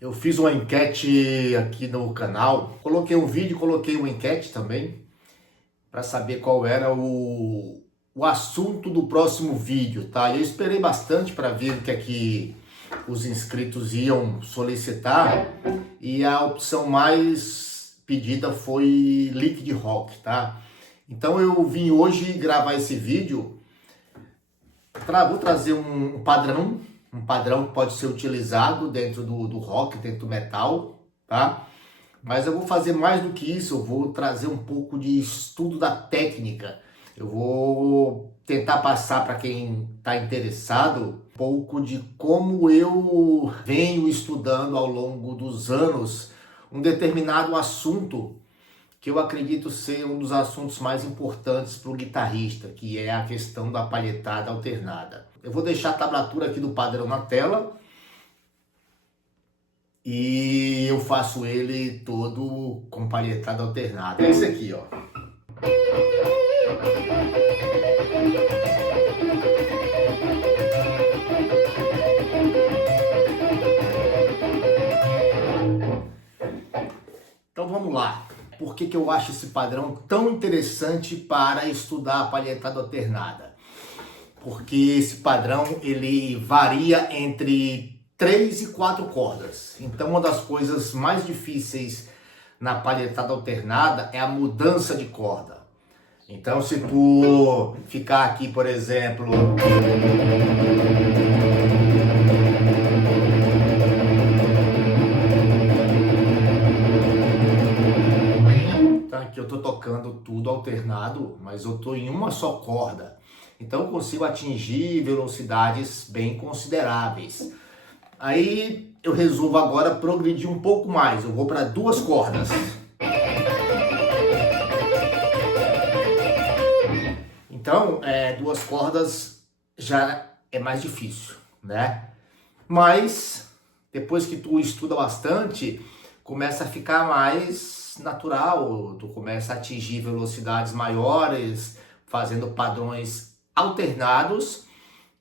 Eu fiz uma enquete aqui no canal, coloquei um vídeo, coloquei uma enquete também, para saber qual era o assunto do próximo vídeo, tá? Eu esperei bastante para ver o que é que os inscritos iam solicitar e a opção mais pedida foi Liquid Rock, tá? Então eu vim hoje gravar esse vídeo, vou trazer um padrão que pode ser utilizado dentro do rock, dentro do metal, tá? Mas eu vou fazer mais do que isso, eu vou trazer um pouco de estudo da técnica. Eu vou tentar passar para quem está interessado um pouco de como eu venho estudando ao longo dos anos um determinado assunto que eu acredito ser um dos assuntos mais importantes para o guitarrista, que é a questão da palhetada alternada. Eu vou deixar a tablatura aqui do padrão na tela e eu faço ele todo com palhetada alternada. É esse aqui, ó. Então vamos lá. Por que eu acho esse padrão tão interessante para estudar a palhetada alternada? Porque esse padrão ele varia entre 3 e 4 cordas. Então uma das coisas mais difíceis na palhetada alternada é a mudança de corda. Então se tu ficar aqui, por exemplo, que eu tô tocando tudo alternado, mas eu tô em uma só corda. Então eu consigo atingir velocidades bem consideráveis. Aí eu resolvo agora progredir um pouco mais. Eu vou para 2 cordas. Então, 2 cordas já é mais difícil, né? Mas depois que tu estuda bastante, começa a ficar mais natural, tu começa a atingir velocidades maiores, fazendo padrões alternados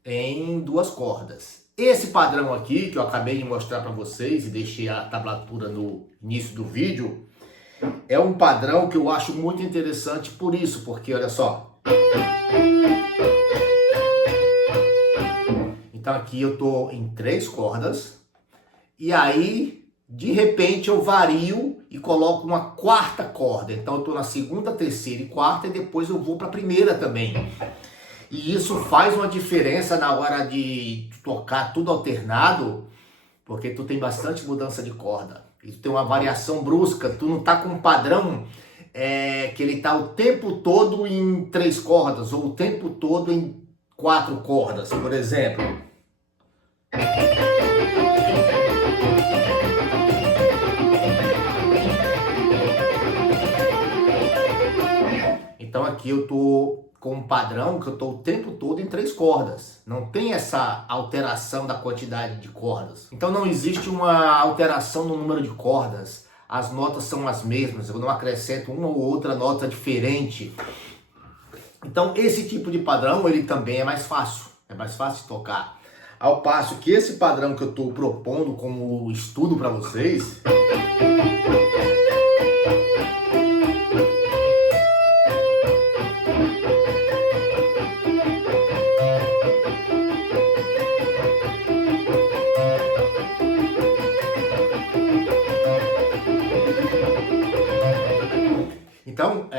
em 2 cordas. Esse padrão aqui, que eu acabei de mostrar para vocês e deixei a tablatura no início do vídeo, é um padrão que eu acho muito interessante por isso, porque olha só. Então aqui eu tô em 3 cordas, e aí de repente eu vario e coloco uma 4ª corda. Então eu estou na 2ª, 3ª e 4ª e depois eu vou para a 1ª também. E isso faz uma diferença na hora de tocar tudo alternado, porque tu tem bastante mudança de corda. E tu tem uma variação brusca, tu não tá com um padrão que ele tá o tempo todo em 3 cordas ou o tempo todo em 4 cordas, por exemplo. Então aqui eu tô com um padrão que eu tô o tempo todo em 3 cordas. Não tem essa alteração da quantidade de cordas. Então não existe uma alteração no número de cordas. As notas são as mesmas. Eu não acrescento uma ou outra nota diferente. Então esse tipo de padrão ele também é mais fácil. É mais fácil de tocar. Ao passo que esse padrão que eu tô propondo como estudo para vocês, então,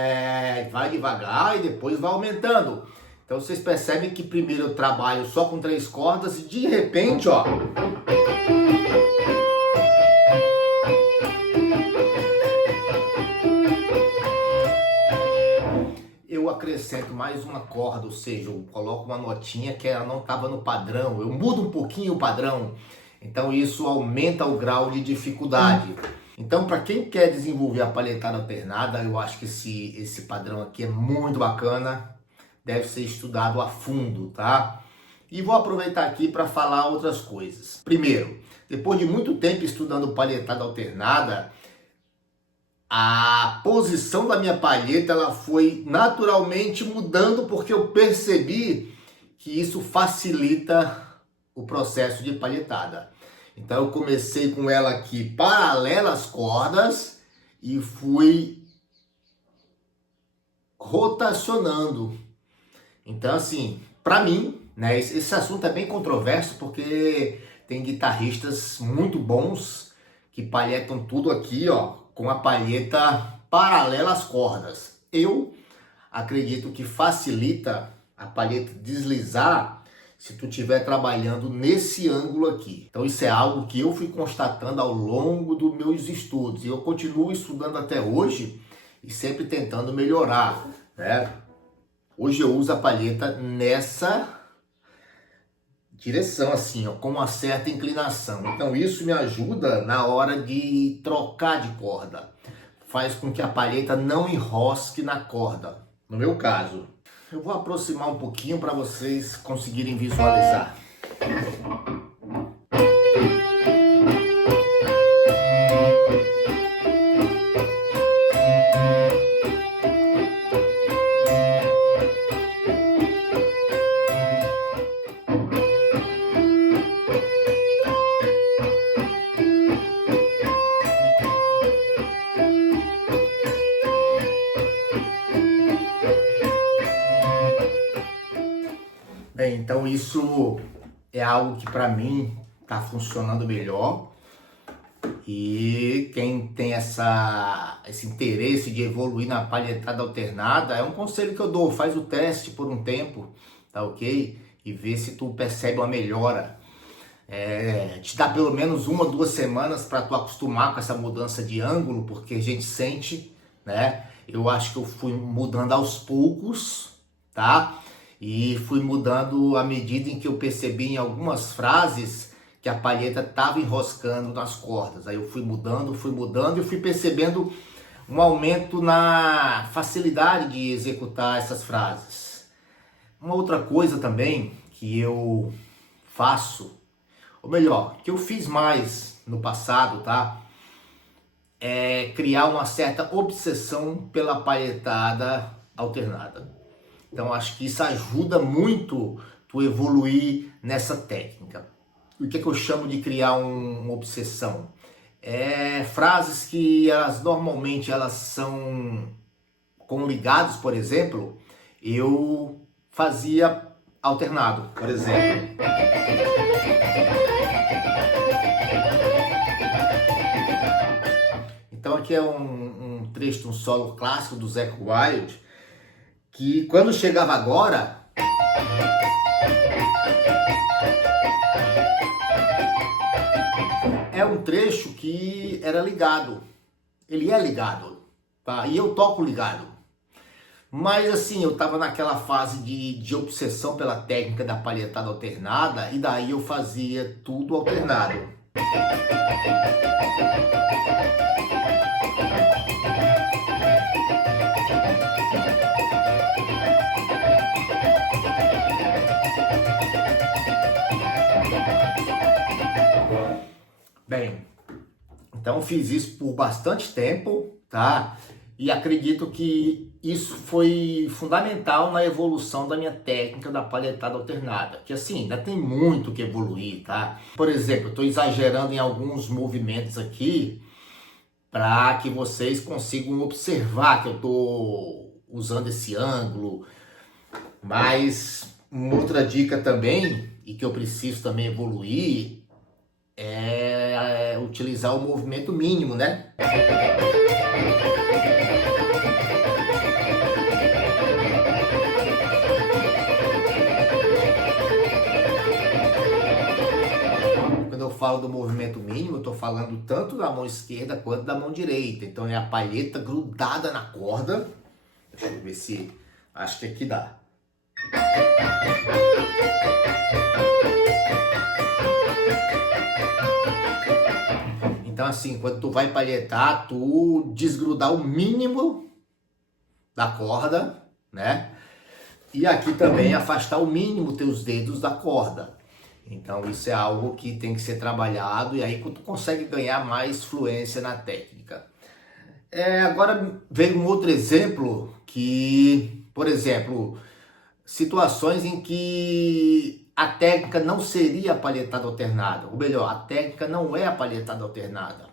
vai devagar e depois vai aumentando. Então vocês percebem que primeiro eu trabalho só com 3 cordas e de repente, ó, eu acrescento mais uma corda, ou seja, eu coloco uma notinha que ela não estava no padrão, eu mudo um pouquinho o padrão. Então isso aumenta o grau de dificuldade. Então, para quem quer desenvolver a palhetada alternada, eu acho que esse padrão aqui é muito bacana, deve ser estudado a fundo, tá? E vou aproveitar aqui para falar outras coisas. Primeiro, depois de muito tempo estudando palhetada alternada, a posição da minha palheta ela foi naturalmente mudando porque eu percebi que isso facilita o processo de palhetada. Então eu comecei com ela aqui paralela às cordas e fui rotacionando. Então assim, para mim, né, esse assunto é bem controverso porque tem guitarristas muito bons que palhetam tudo aqui, ó, com a palheta paralela às cordas. Eu acredito que facilita a palheta deslizar se tu estiver trabalhando nesse ângulo aqui. Então isso é algo que eu fui constatando ao longo dos meus estudos e eu continuo estudando até hoje e sempre tentando melhorar, né? Hoje eu uso a palheta nessa direção assim, ó, com uma certa inclinação. Então isso me ajuda na hora de trocar de corda. Faz com que a palheta não enrosque na corda. No meu caso, eu vou aproximar um pouquinho para vocês conseguirem visualizar. Bem, então isso é algo que para mim está funcionando melhor e quem tem esse interesse de evoluir na palhetada alternada, é um conselho que eu dou, faz o teste por um tempo, tá ok? E vê se tu percebe uma melhora. Te dá pelo menos 1 ou 2 semanas para tu acostumar com essa mudança de ângulo, porque a gente sente, né? Eu acho que eu fui mudando aos poucos, tá? E fui mudando à medida em que eu percebi em algumas frases que a palheta estava enroscando nas cordas. Aí eu fui mudando e fui percebendo um aumento na facilidade de executar essas frases. Uma outra coisa também que eu faço, ou melhor, que eu fiz mais no passado, tá? É criar uma certa obsessão pela palhetada alternada. Então acho que isso ajuda muito tu evoluir nessa técnica. O que é que eu chamo de criar uma obsessão? Frases que normalmente elas são com ligados, por exemplo, eu fazia alternado, por exemplo. Então aqui é um trecho de um solo clássico do Zakk Wylde, que quando chegava agora, é um trecho que era ligado, ele é ligado, tá? E eu toco ligado. Mas assim, eu tava naquela fase de obsessão pela técnica da palhetada alternada, e daí eu fazia tudo alternado. Bem, então eu fiz isso por bastante tempo, tá? E acredito que isso foi fundamental na evolução da minha técnica da palhetada alternada. Que assim, ainda tem muito que evoluir, tá? Por exemplo, eu estou exagerando em alguns movimentos aqui para que vocês consigam observar que eu estou usando esse ângulo. Mas uma outra dica também, e que eu preciso também evoluir, é utilizar o movimento mínimo, né? Quando eu falo do movimento mínimo, eu estou falando tanto da mão esquerda quanto da mão direita. Então é a palheta grudada na corda. Deixa eu ver se... acho que aqui dá. Então assim, quando tu vai palhetar, tu desgrudar o mínimo da corda, né? E aqui também afastar o mínimo teus dedos da corda. Então isso é algo que tem que ser trabalhado e aí tu consegue ganhar mais fluência na técnica. Agora veio um outro exemplo que, por exemplo, situações em que a técnica não seria a palhetada alternada, ou melhor, a técnica não é a palhetada alternada,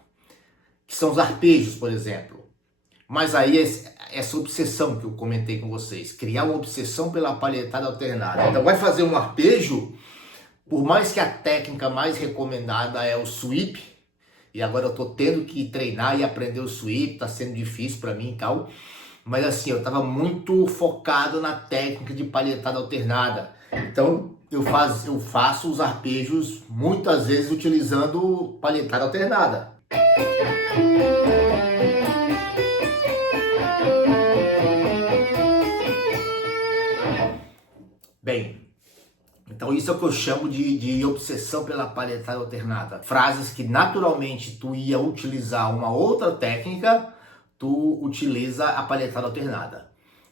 que são os arpejos, por exemplo. Mas aí essa obsessão que eu comentei com vocês, criar uma obsessão pela palhetada alternada. Então vai fazer um arpejo, por mais que a técnica mais recomendada é o sweep, e agora eu tô tendo que treinar e aprender o sweep, tá sendo difícil para mim e tal, mas assim, eu tava muito focado na técnica de palhetada alternada. Então eu faço os arpejos muitas vezes utilizando palhetada alternada. Bem, então isso é o que eu chamo de obsessão pela palhetada alternada. Frases que naturalmente tu ia utilizar uma outra técnica, tu utiliza a palhetada alternada.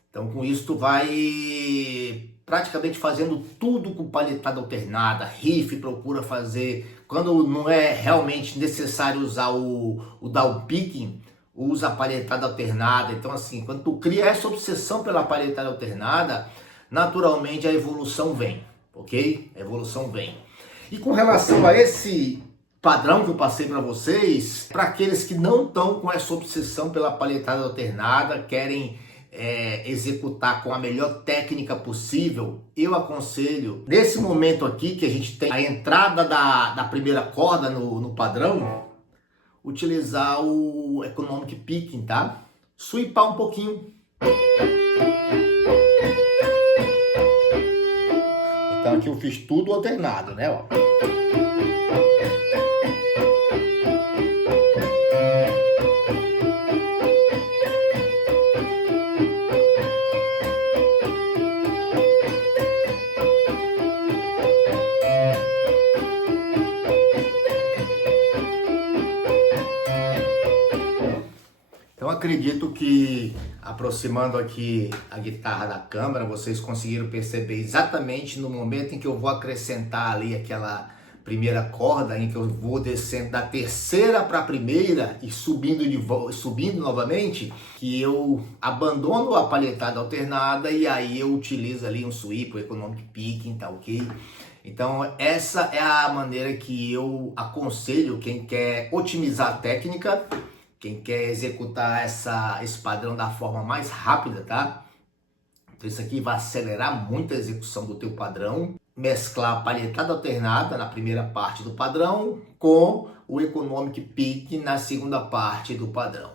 Então com isso tu vai praticamente fazendo tudo com palhetada alternada, riff, procura fazer. Quando não é realmente necessário usar o downpicking, usa a palhetada alternada. Então assim, quando tu cria essa obsessão pela palhetada alternada, naturalmente a evolução vem, ok? A evolução vem. E com relação a esse padrão que eu passei para vocês, para aqueles que não estão com essa obsessão pela palhetada alternada, querem executar com a melhor técnica possível, eu aconselho, nesse momento aqui que a gente tem a entrada da primeira corda no padrão, utilizar o economic picking, tá? Sweepar um pouquinho. Então aqui eu fiz tudo alternado, né? Ó. Então acredito que, aproximando aqui a guitarra da câmera, vocês conseguiram perceber exatamente no momento em que eu vou acrescentar ali aquela primeira corda, em que eu vou descendo da terceira para a primeira e subindo novamente, que eu abandono a palhetada alternada e aí eu utilizo ali um sweep, o economic picking, tá ok? Então essa é a maneira que eu aconselho quem quer otimizar a técnica, quem quer executar esse padrão da forma mais rápida, tá? Então isso aqui vai acelerar muito a execução do teu padrão. Mesclar a palhetada alternada na primeira parte do padrão com o economic picking na segunda parte do padrão.